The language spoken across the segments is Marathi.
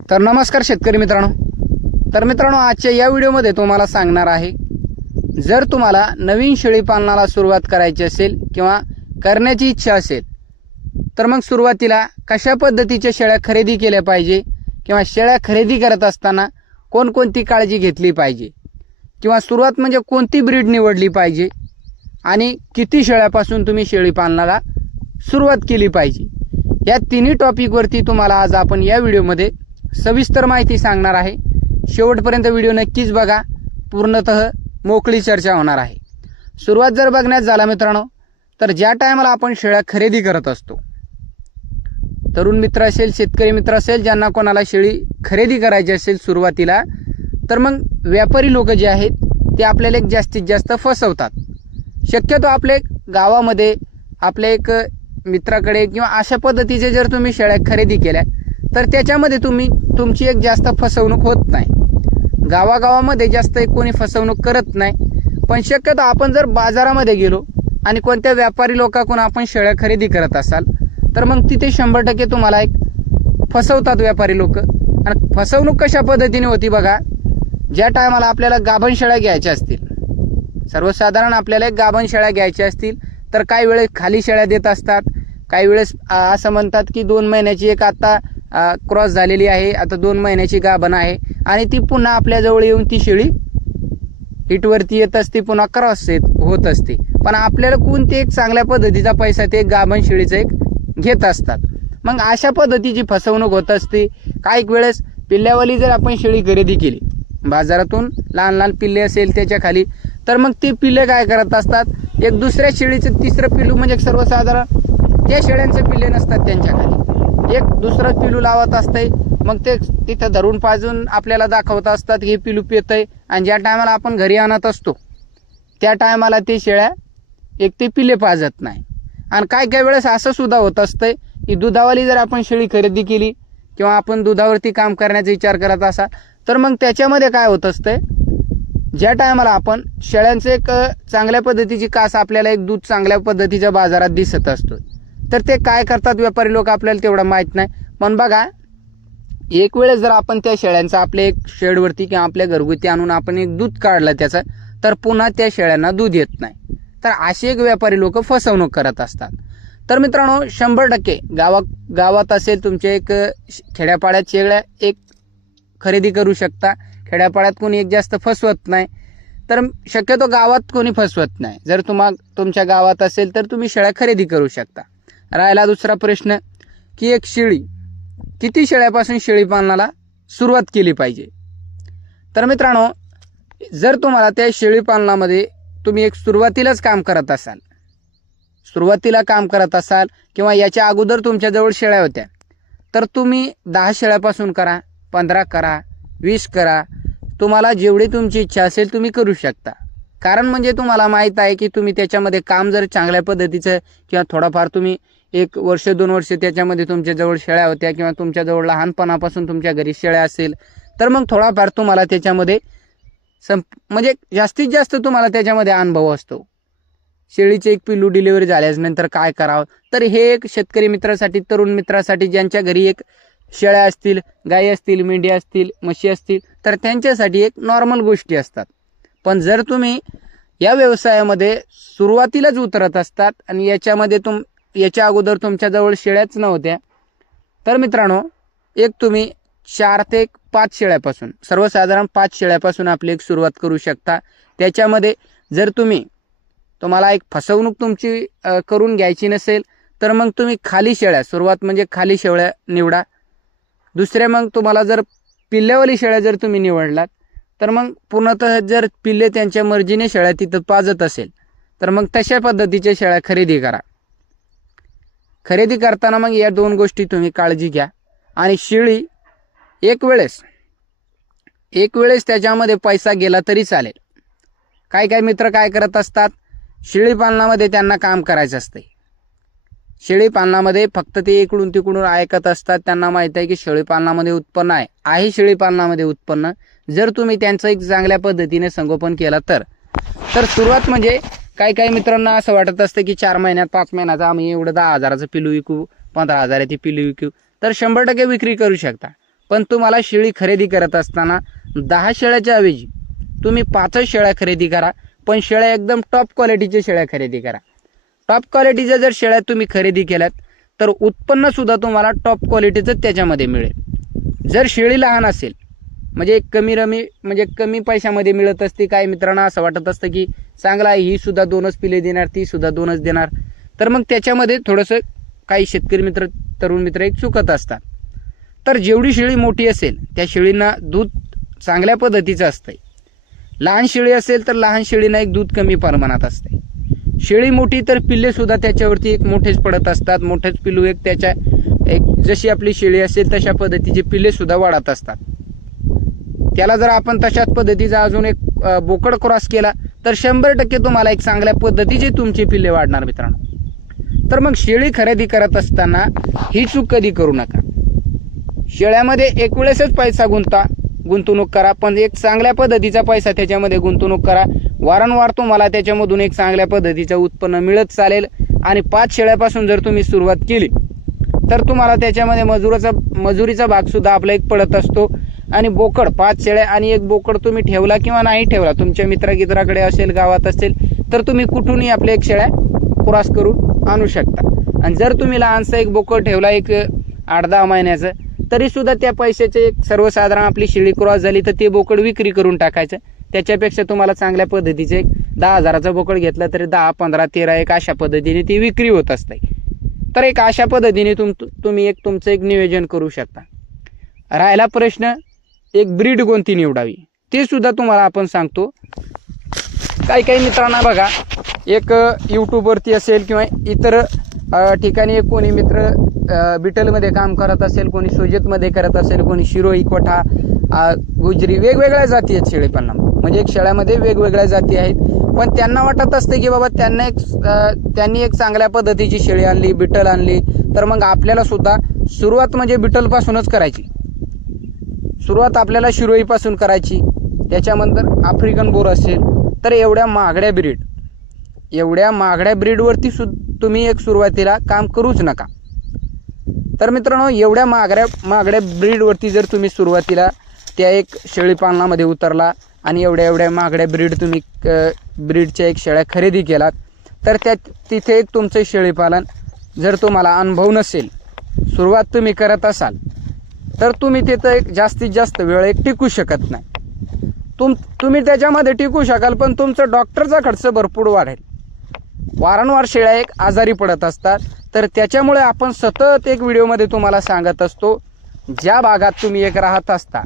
तर नमस्कार शेतकरी मित्रांनो. तर मित्रांनो, आजच्या या व्हिडिओमध्ये तुम्हाला सांगणार आहे, जर तुम्हाला नवीन शेळी पालनाला सुरुवात करायची असेल किंवा करण्याची इच्छा असेल तर मग सुरुवातीला कशा पद्धतीच्या शेळ्या खरेदी केल्या पाहिजे किंवा शेळ्या खरेदी करत असताना कोणकोणती काळजी घेतली पाहिजे किंवा सुरुवात म्हणजे कोणती ब्रीड निवडली पाहिजे आणि किती शेळ्यापासून तुम्ही शेळी पालनाला सुरुवात केली पाहिजे, या तिन्ही टॉपिकवरती तुम्हाला आज आपण या व्हिडिओमध्ये सविस्तर माहिती सांगणार आहे. शेवटपर्यंत व्हिडिओ नक्कीच बघा, पूर्णतः मोकळी चर्चा होणार आहे. सुरुवात जर बघण्यात झाला मित्रांनो, तर ज्या टायमाला आपण शेळ्या खरेदी करत असतो, तरुण मित्र असेल, शेतकरी मित्र असेल, ज्यांना कोणाला शेळी खरेदी करायची असेल सुरुवातीला, तर मग व्यापारी लोक जे आहेत ते आपल्याला एक जास्तीत जास्त फसवतात. शक्यतो आपले गावामध्ये आपल्या एक मित्राकडे किंवा अशा पद्धतीचे जर तुम्ही शेळ्या खरेदी केल्या तर त्याच्यामध्ये तुमची एक जास्त फसवणूक होत नाही. गावागावामध्ये जास्त एक कोणी फसवणूक करत नाही. पण शक्यतो आपण जर बाजारामध्ये गेलो आणि कोणत्या व्यापारी लोकांकडून आपण शेळ्या खरेदी करत असाल तर मग तिथे 100% तुम्हाला एक फसवतात व्यापारी लोक. आणि फसवणूक कशा पद्धतीने होती बघा, ज्या टायमाला आपल्याला गाभण शेळ्या घ्यायच्या असतील, सर्वसाधारण आपल्याला एक गाभण शेळ्या घ्यायच्या असतील तर काही वेळेस खाली शेळ्या देत असतात, काही वेळेस असं म्हणतात की 2 महिन्याची एक आता क्रॉस झालेली आहे, आता 2 महिन्याची गाभण आहे आणि ती पुन्हा आपल्याजवळ येऊन ती शेळी हिटवरती येत असते, पुन्हा क्रॉस होत असते. पण आपल्याला कोणती एक चांगल्या पद्धतीचा पैसा ते गाभण शेळीचा एक घेत असतात. मग अशा पद्धतीची फसवणूक होत असते. काही वेळेस पिल्ल्यावाली जर आपण शेळी खरेदी केली बाजारातून, लहान लहान पिल्ले असेल त्याच्या खाली, तर मग ते पिल्ले काय करत असतात, एक दुसऱ्या शेळीचं तिसरं पिल्लू, म्हणजे सर्वसाधारण त्या शेळ्यांचे पिल्ले नसतात त्यांच्या खाली, एक दुसरं पिल्लू लावत असते. मग ते तिथं धरून पाजून आपल्याला दाखवत असतात की हे पिल्लू पितंय. आणि ज्या टायमाला आपण घरी आणत असतो त्या टायमाला ते शेळ्या एक ते पिल्ले पाजत नाही. आणि काही वेळेस असं सुद्धा होत असतंय की दुधावाली जर आपण शेळी खरेदी केली किंवा आपण दुधावरती काम करण्याचा विचार करत असाल तर मग त्याच्यामध्ये काय होत असतंय, ज्या टायमाला आपण शेळ्यांचं एक चांगल्या पद्धतीची कास, आपल्याला एक दूध चांगल्या पद्धतीच्या बाजारात दिसत असतो, तर ते काय करतात व्यापारी लोक आपल्याला तेवढं माहीत नाही. पण बघा, एक वेळेस जर आपण त्या शेळ्यांचा आपल्या एक शेडवरती किंवा आपल्या घरगुती आणून आपण एक दूध काढलं त्याचं, तर पुन्हा त्या शेळ्यांना दूध येत नाही. तर असे एक व्यापारी लोक फसवणूक करत असतात. तर मित्रांनो, 100% गावात असेल तुमच्या एक खेड्यापाड्यात शेळ्या एक खरेदी करू शकता. खेड्यापाड्यात कोणी एक जास्त फसवत नाही, तर शक्यतो गावात कोणी फसवत नाही. जर तुमच्या गावात असेल तर तुम्ही शेळ्या खरेदी करू शकता. राहिला दुसरा प्रश्न की एक शेळी, किती शेळ्यापासून शेळी पालनाला सुरुवात केली पाहिजे. तर मित्रांनो, जर तुम्हाला त्या शेळी पालनामध्ये तुम्ही एक सुरुवातीला काम करत असाल किंवा याच्या अगोदर तुमच्याजवळ शेळ्या होत्या, तर तुम्ही 10 शेळ्यापासून करा, 15 करा, 20 करा, तुम्हाला जेवढी तुमची इच्छा असेल तुम्ही करू शकता. कारण म्हणजे तुम्हाला माहीत आहे की तुम्ही त्याच्यामध्ये काम जर चांगल्या पद्धतीचं किंवा थोडाफार तुम्ही 1 वर्ष 2 वर्ष त्याच्यामध्ये तुमच्याजवळ शेळ्या होत्या किंवा तुमच्याजवळ लहानपणापासून तुमच्या घरी शेळ्या असेल, तर मग थोडाफार तुम्हाला त्याच्यामध्ये म्हणजे जास्तीत जास्त तुम्हाला त्याच्यामध्ये अनुभव असतो. शेळीचे एक पिल्लू डिलिव्हरी झाल्यानंतर काय करावं, तर हे एक शेतकरी मित्रासाठी, तरुण मित्रासाठी, ज्यांच्या घरी एक शेळ्या असतील, गायी असतील, मेंढ्या असतील, म्हशी असतील, तर त्यांच्यासाठी एक नॉर्मल गोष्टी असतात. पण जर तुम्ही या व्यवसायामध्ये सुरुवातीलाच उतरत असतात आणि याच्या अगोदर तुमच्याजवळ शेळ्याच नव्हत्या, तर मित्रांनो, एक तुम्ही 4 ते 5 शेळ्यापासून, सर्वसाधारण 5 शेळ्यापासून आपली एक सुरुवात करू शकता. त्याच्यामध्ये जर तुम्हाला एक फसवणूक तुमची करून घ्यायची नसेल तर मग तुम्ही खाली शेळ्या, सुरुवात म्हणजे खाली शेळ्या निवडा. दुसऱ्या, मग तुम्हाला जर पिल्ल्यावाली शेळ्या जर तुम्ही निवडलात तर मग पूर्णतः जर पिल्ले त्यांच्या मर्जीने शेळ्या तिथं पाजत असेल तर मग तशा पद्धतीच्या शेळ्या खरेदी करा. खरेदी करताना मग या 2 गोष्टी तुम्ही काळजी घ्या. आणि शेळी एक वेळेस त्याच्यामध्ये पैसा गेला तरी चालेल. काही मित्र काय करत असतात, शेळी पालनामध्ये त्यांना काम करायचं असते, शेळी पालनामध्ये फक्त ते इकडून तिकडून ऐकत असतात. त्यांना माहित आहे की शेळी पालनामध्ये उत्पन्न आहे शेळी पालनामध्ये उत्पन्न, जर तुम्ही त्यांचं एक चांगल्या पद्धतीने संगोपन केलं तर सुरुवात म्हणजे काही मित्रांना असं वाटत असतं की 4 महिन्यात 5 महिन्याचं आम्ही एवढं 10,000चं पिल्लू विकू, 15,000ची पिल्लू विकू, तर 100% विक्री करू शकता. पण तुम्हाला शेळी खरेदी करत असताना 10 शेळ्याच्या ऐवजी तुम्ही 5 शेळ्या खरेदी करा, पण शेळ्या एकदम टॉप क्वालिटीच्या शेळ्या खरेदी करा. टॉप क्वालिटीच्या जर शेळ्या तुम्ही खरेदी केल्यात तर उत्पन्न सुद्धा तुम्हाला टॉप क्वालिटीचं त्याच्यामध्ये मिळेल. जर शेळी लहान असेल म्हणजे कमी पैशामध्ये मिळत असते, काही मित्रांना असं वाटत असतं की चांगला आहे, ही सुद्धा 2च पिले देणार, ती सुद्धा 2च देणार, तर मग त्याच्यामध्ये थोडंसं काही शेतकरी मित्र, तरुण मित्र एक चुकत असतात. तर जेवढी शेळी मोठी असेल त्या शेळींना दूध चांगल्या पद्धतीचं असतंय. लहान शेळी असेल तर लहान शेळींना एक दूध कमी प्रमाणात असते. शेळी मोठी तर पिल्ले सुद्धा त्याच्यावरती एक मोठेच पडत असतात. मोठेच पिल्लू एक त्याच्या जशी आपली शेळी असेल तशा पद्धतीचे पिल्ले सुद्धा वाढत असतात. त्याला जर आपण तशाच पद्धतीचा अजून एक बोकड क्रॉस केला तर 100% तुम्हाला एक चांगल्या पद्धतीचे तुमचे पिल्ले वाढणार मित्रांनो. तर मग शेळी खरेदी करत असताना ही चूक कधी करू नका. शेळ्यामध्ये एक वेळेसच पैसा गुंतवणूक करा, पण एक चांगल्या पद्धतीचा पैसा त्याच्यामध्ये गुंतवणूक करा. वारंवार तुम्हाला त्याच्यामधून एक चांगल्या पद्धतीचं उत्पन्न मिळत चालेल. आणि 5 शेळ्यापासून जर तुम्ही सुरुवात केली तर तुम्हाला त्याच्यामध्ये मजुरीचा भाग सुद्धा आपला एक पडत असतो. आणि बोकड 5 शेळ्या आणि एक बोकड तुम्ही ठेवला किंवा नाही ठेवला, तुमच्या मित्राकडे असेल, गावात असेल, तर तुम्ही कुठूनही आपल्या एक शेळ्या क्रॉस करून आणू शकता. आणि जर तुम्ही लहानसा एक बोकड ठेवला एक 8-10 महिन्याचं, तरी सुद्धा त्या पैशाचे एक सर्वसाधारण आपली शेळी क्रॉस झाली तर ते बोकड विक्री करून टाकायचं. त्याच्यापेक्षा तुम्हाला चांगल्या पद्धतीचे एक 10,000चा बोकड घेतला तरी 10, 15, 13 एक अशा पद्धतीने ती विक्री होत असते. तर एक अशा पद्धतीने तुम्ही एक तुमचं एक नियोजन करू शकता. राहिला प्रश्न एक ब्रीड कोणती निवडावी, ते सुद्धा तुम्हाला आपण सांगतो. काही मित्रांना बघा, एक यूट्यूबवरती असेल किंवा इतर ठिकाणी एक कोणी मित्र बिटलमध्ये काम करत असेल, कोणी सोजतमध्ये करत असेल, कोणी शिरोई, कोठा, गुजरी, वेगवेगळ्या जाती आहेत शेळीपालना. म्हणजे एक शेळ्यामध्ये वेगवेगळ्या जाती आहेत. पण त्यांना वाटत असते की बाबा त्यांनी एक चांगल्या पद्धतीची शेळी आणली, बिटल आणली, तर मग आपल्याला सुद्धा सुरुवात म्हणजे बिटलपासूनच करायची. सुरुवात आपल्याला शिरोईपासून करायची. त्याच्यानंतर आफ्रिकन बोर असेल तर एवढ्या महागड्या ब्रीडवरती तुम्ही एक सुरुवातीला काम करूच नका. तर मित्रांनो, एवढ्या महागड्या ब्रीडवरती जर तुम्ही सुरुवातीला त्या एक शेळीपालनामध्ये उतरला आणि एवढ्या महागड्या ब्रीडच्या एक शेळ्या खरेदी केलात, तर तिथे एक तुमचं शेळीपालन जर तुम्हाला अनुभव नसेल, सुरुवात तुम्ही करत असाल, तर तुम्ही तिथं एक जास्तीत जास्त वेळ एक टिकू शकत नाही. तुम्ही त्याच्यामध्ये टिकू शकाल, पण तुमचं डॉक्टरचा खर्च भरपूर वाढेल. वारंवार शेळ्या एक आजारी पडत असतात. तर त्याच्यामुळे आपण सतत एक व्हिडिओमध्ये तुम्हाला सांगत असतो, ज्या भागात तुम्ही एक राहत असता,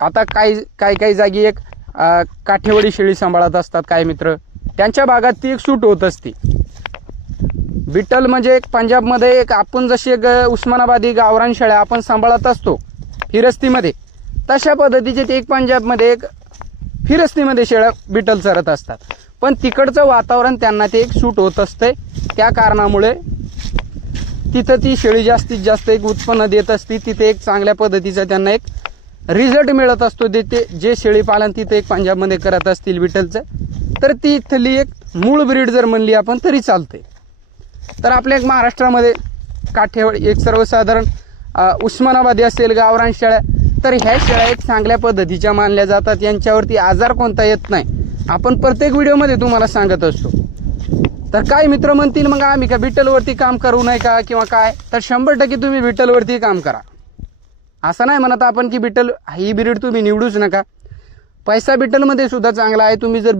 आता काही जागी एक काठेवाडी शेळी सांभाळत असतात काही मित्र, त्यांच्या भागात ती एक सूट होत असते. बिटल म्हणजे एक पंजाबमध्ये एक आपण जशी एक उस्मानाबादी गावरान शेळ्या आपण सांभाळत असतो फिरस्तीमध्ये, तशा पद्धतीचे ते एक पंजाबमध्ये एक फिरस्तीमध्ये शेळ्या बिटल चरत असतात. पण तिकडचं वातावरण त्यांना ते एक सूट होत असते. त्या कारणामुळे तिथं ती शेळी जास्तीत जास्त एक उत्पन्न देत असते. तिथे एक चांगल्या पद्धतीचा त्यांना एक रिझल्ट मिळत असतो. जे शेळी पालन तिथे एक पंजाबमध्ये करत असतील बिटलचं, तर ती इथली एक मूळ ब्रीड जर म्हणली आपण तरी चालते. तर आपल्या एक महाराष्ट्रामध्ये काठेवाडी एक सर्वसाधारण उस्मानाबादी असेल, गावरान शेळ्या, तर ह्या शेळ्या एक चांगल्या पद्धतीच्या मानल्या जातात. यांच्यावरती आजार कोणता येत नाही. आपण प्रत्येक व्हिडिओमध्ये तुम्हाला सांगत असतो. तर काय मित्र म्हणतील मग आम्ही का बिटलवरती काम करू नये का किंवा काय, तर 100% तुम्ही बिटलवरती काम करा. असं नाही म्हणत आपण की बिटल ही ब्रीड तुम्ही निवडूच नका. पैसा बिटलमध्ये सुद्धा चांगला आहे. तुम्ही जर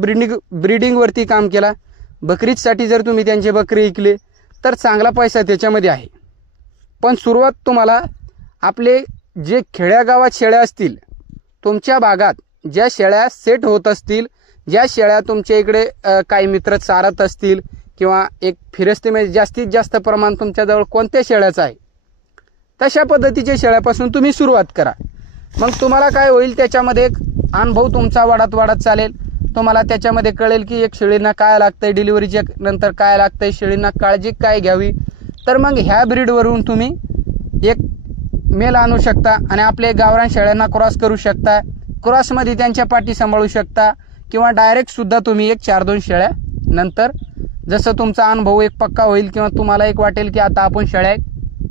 ब्रीडिंगवरती काम केला, बकरीसाठी जर तुम्ही त्यांचे बकरी विकले, तर चांगला पैसा त्याच्यामध्ये आहे. पण सुरुवात तुम्हाला आपले जे खेड्यागावात शेळ्या असतील, तुमच्या भागात ज्या शेळ्या सेट होत असतील, ज्या शेळ्या तुमच्या इकडे काही मित्र चारत असतील किंवा एक फिरस्तीमध्ये जास्तीत जास्त प्रमाण तुमच्याजवळ कोणत्या शेळ्याचं आहे, तशा पद्धतीच्या शेळ्यापासून तुम्ही सुरुवात करा. मग तुम्हाला काय होईल, त्याच्यामध्ये एक अनुभव तुमचा वाढत चालेल. तुम्हाला त्याच्यामध्ये कळेल की एक शेळींना काय लागतंय, डिलिव्हरीच्या नंतर काय लागतंय, शेळींना काळजी काय घ्यावी. तर मग ह्या ब्रीडवरून तुम्ही एक मेल आणू शकता आणि आपले गावरान शेळ्यांना क्रॉस करू शकता. क्रॉसमध्ये त्यांच्या पाठी सांभाळू शकता किंवा डायरेक्ट सुद्धा तुम्ही एक 4-2 शेळ्या नंतर जसं तुमचा अनुभव एक पक्का होईल किंवा तुम्हाला एक वाटेल की आता आपण शेळ्या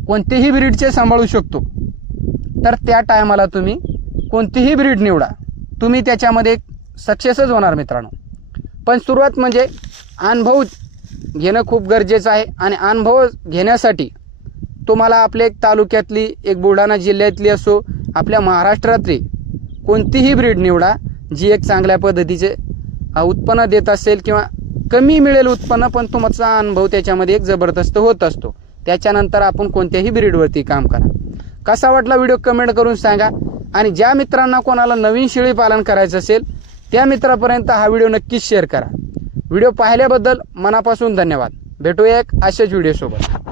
कोणतेही ब्रीडचे सांभाळू शकतो, तर त्या टायमाला तुम्ही कोणतीही ब्रीड निवडा, तुम्ही त्याच्यामध्ये सक्सेसच होणार मित्रांनो. पण सुरुवात म्हणजे अनुभव घेणं खूप गरजेचं आहे. आणि अनुभव घेण्यासाठी तुम्हाला आपल्या एक तालुक्यातली, एक बुलढाणा जिल्ह्यातली असो, आपल्या महाराष्ट्रातली कोणतीही ब्रीड निवडा जी एक चांगल्या पद्धतीचे उत्पन्न देत असेल, किंवा कमी मिळेल उत्पन्न पण तुमचा अनुभव त्याच्यामध्ये एक जबरदस्त होत असतो. त्याच्यानंतर आपण कोणत्याही ब्रीडवरती काम करा. कसा वाटला व्हिडिओ कमेंट करून सांगा. आणि ज्या मित्रांना कोणाला नवीन शेळी पालन करायचं असेल त्या मित्रापर्यंत हा व्हिडिओ नक्कीच शेअर करा. व्हिडिओ पाहिल्याबद्दल मनापासून धन्यवाद. भेटूया एक अशाच व्हिडिओ सोबत.